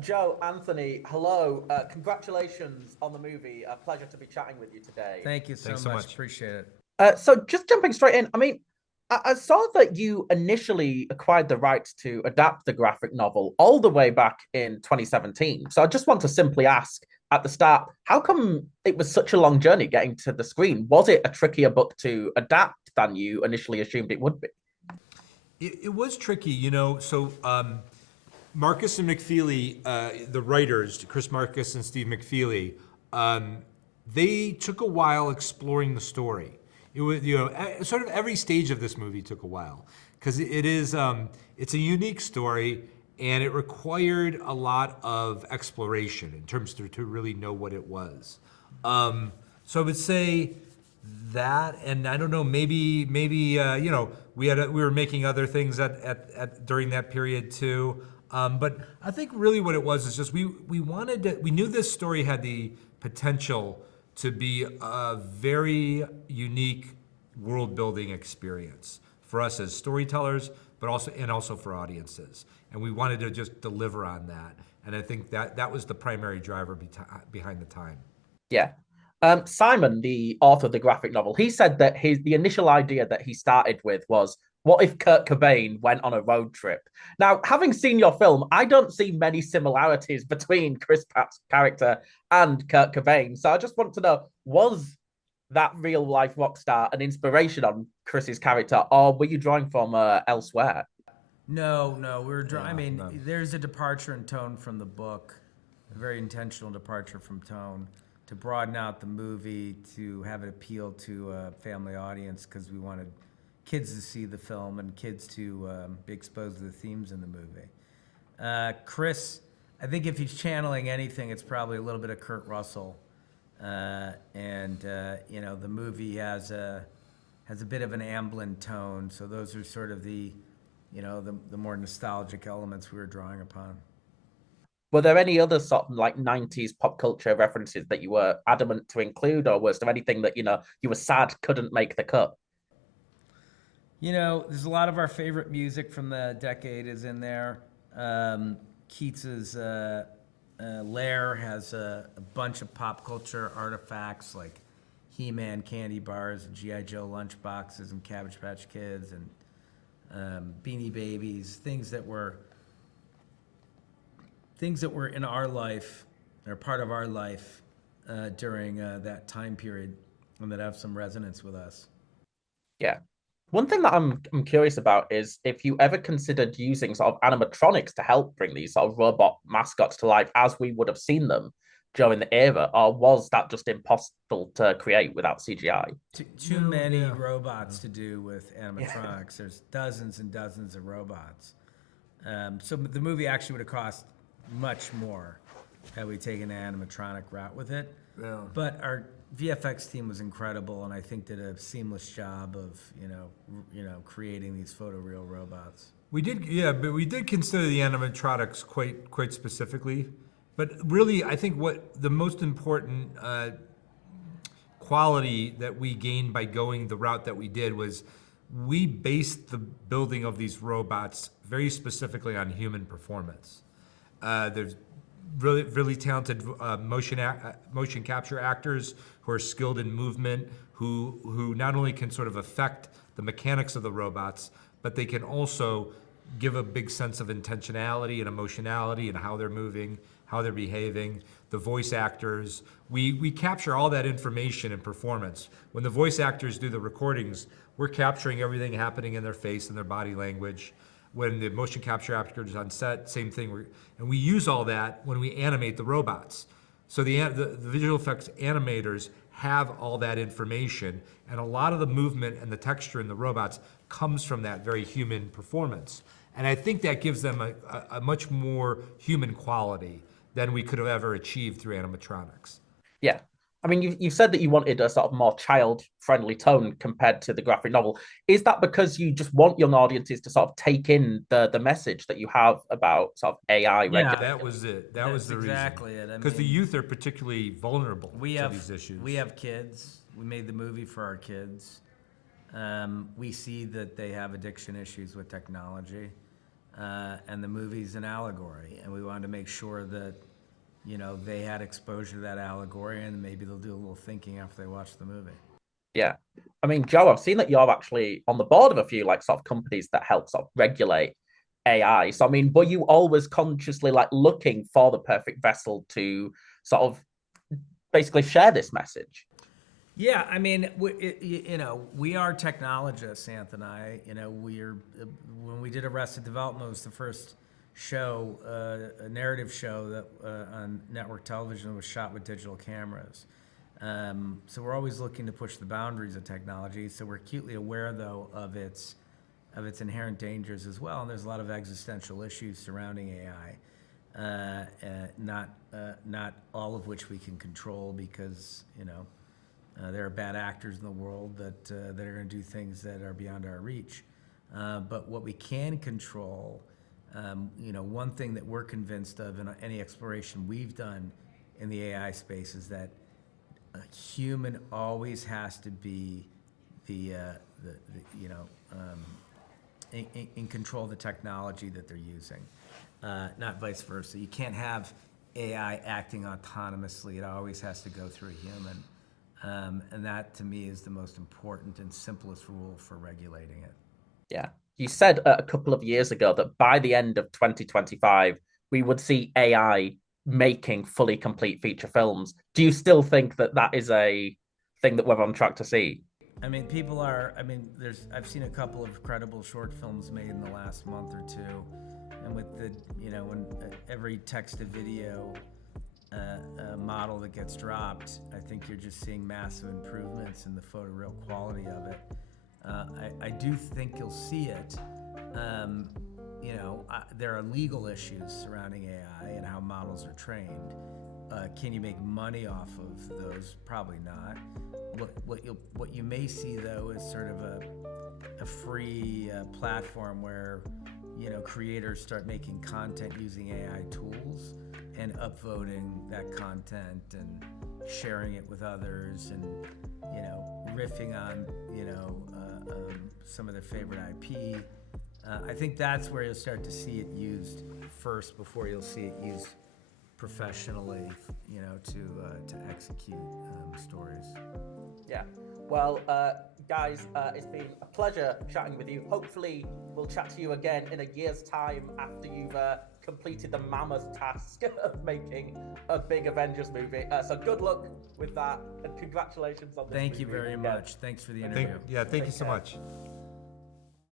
Joe, Anthony, hello. Congratulations on the movie. A pleasure to be chatting with you today. Thank you so Thanks so much. much. Appreciate it. So, just jumping straight in, I saw that you initially acquired the rights to adapt the graphic novel all the way back in 2017. So, I just want to simply ask at the start, how come it was such a long journey getting to the screen? Was it a trickier book to adapt than you initially assumed it would be? It was tricky, Marcus and McFeely, the writers, Chris Marcus and Steve McFeely, they took a while exploring the story. It was, sort of every stage of this movie took a while because it's a unique story and it required a lot of exploration in terms to really know what it was. So I would say that, and I don't know, maybe we were making other things at during that period too. But I think really what it was is just we knew this story had the potential to be a very unique world building experience for us as storytellers, but also for audiences. And we wanted to just deliver on that. And I think that was the primary driver behind the time. Yeah. Simon, the author of the graphic novel, he said that the initial idea that he started with was, what if Kurt Cobain went on a road trip? Now, having seen your film, I don't see many similarities between Chris Pratt's character and Kurt Cobain. So I just want to know, was that real life rock star an inspiration on Chris's character, or were you drawing from elsewhere? No, I Yeah, mean, no. there's a departure in tone from the book, a very intentional departure from tone to broaden out the movie to have it appeal to a family audience because we wanted kids to see the film and kids to be exposed to the themes in the movie. Chris, I think if he's channeling anything, it's probably a little bit of Kurt Russell, the movie has a bit of an Amblin tone. So those are sort of the more nostalgic elements we were drawing upon. Were there any other sort of like 90s pop culture references that you were adamant to include, or was there anything that, you were sad couldn't make the cut? There's a lot of our favorite music from the decade is in there. Keats's Lair has a bunch of pop culture artifacts like He-Man candy bars, and G.I. Joe lunchboxes, and Cabbage Patch Kids, and Beanie Babies, things that were in our life, or part of our life during that time period, and that have some resonance with us. Yeah. One thing that I'm curious about is if you ever considered using sort of animatronics to help bring these sort of robot mascots to life as we would have seen them during the era, or was that just impossible to create without CGI? Too No, many yeah. robots to do with Yeah. animatronics. There's dozens and dozens of robots. So the movie actually would have cost much more had we taken an animatronic route with it. Yeah. But our VFX team was incredible, and I think did a seamless job of creating these photoreal robots. We did, yeah, but we did consider the animatronics quite specifically. But really, I think what the most important quality that we gained by going the route that we did was we based the building of these robots very specifically on human performance. There's really talented motion capture actors who are skilled in movement, who not only can sort of affect the mechanics of the robots, but they can also give a big sense of intentionality and emotionality and how they're moving, how they're behaving. The voice actors, we capture all that information and performance. When the voice actors do the recordings, we're capturing everything happening in their face and their body language. When the motion capture actors on set, same thing. And we use all that when we animate the robots. So the visual effects animators have all that information, and a lot of the movement and the texture in the robots comes from that very human performance. And I think that gives them a much more human quality than we could have ever achieved through animatronics. Yeah. I mean, you said that you wanted a sort of more child-friendly tone compared to the graphic novel. Is that because you just want young audiences to sort of take in the message that you have about sort of AI Yeah, regulating? That was it. That was that's the reason. exactly it. I Because the mean, youth are particularly vulnerable we to have these issues. we have kids. We made the movie for our kids. We see that they have addiction issues with technology. and the movie's an allegory, and we wanted to make sure that, you know, they had exposure to that allegory, and maybe they'll do a little thinking after they watch the movie. Yeah. I mean, Joe, I've seen that you're actually on the board of a few like sort of companies that help sort of regulate AI. So I mean, were you always consciously like looking for the perfect vessel to sort of basically share this message? Yeah, I mean, you know, we are technologists, Anthony and I. You know, when we did Arrested Development, it was the first show, a narrative show that on network television that was shot with digital cameras. So we're always looking to push the boundaries of technology. So we're acutely aware, though, of its inherent dangers as well. And there's a lot of existential issues surrounding AI, not all of which we can control because, you know, there are bad actors in the world that are going to do things that are beyond our reach. But what we can control, you know, one thing that we're convinced of in any exploration we've done in the AI space is that a human always has to be in control of the technology that they're using, not vice versa. You can't have AI acting autonomously. It always has to go through a human. And that, to me, is the most important and simplest rule for regulating it. Yeah. You said a couple of years ago that by the end of 2025, we would see AI making fully complete feature films. Do you still think that that is a thing that we're on track to see? I mean, I've seen a couple of credible short films made in the last month or two. And with the, you know, when every text to video model that gets dropped, I think you're just seeing massive improvements in the photoreal quality of it. I do think you'll see it. You know, there are legal issues surrounding AI and how models are trained. Can you make money off of those? Probably not. What you may see, though, is sort of a free platform where, you know, creators start making content using AI tools and upvoting that content and sharing it with others and, you know, riffing on, you know, some of their favorite IP. I think that's where you'll start to see it used first before you'll see it used professionally, you know, to execute stories. Yeah. Well, guys, it's been a pleasure chatting with you. Hopefully, we'll chat to you again in a year's time after you've completed the mammoth task of making a big Avengers movie. So good luck with that, and congratulations on this. Thank you very much. Thanks for the interview. Thank you so much.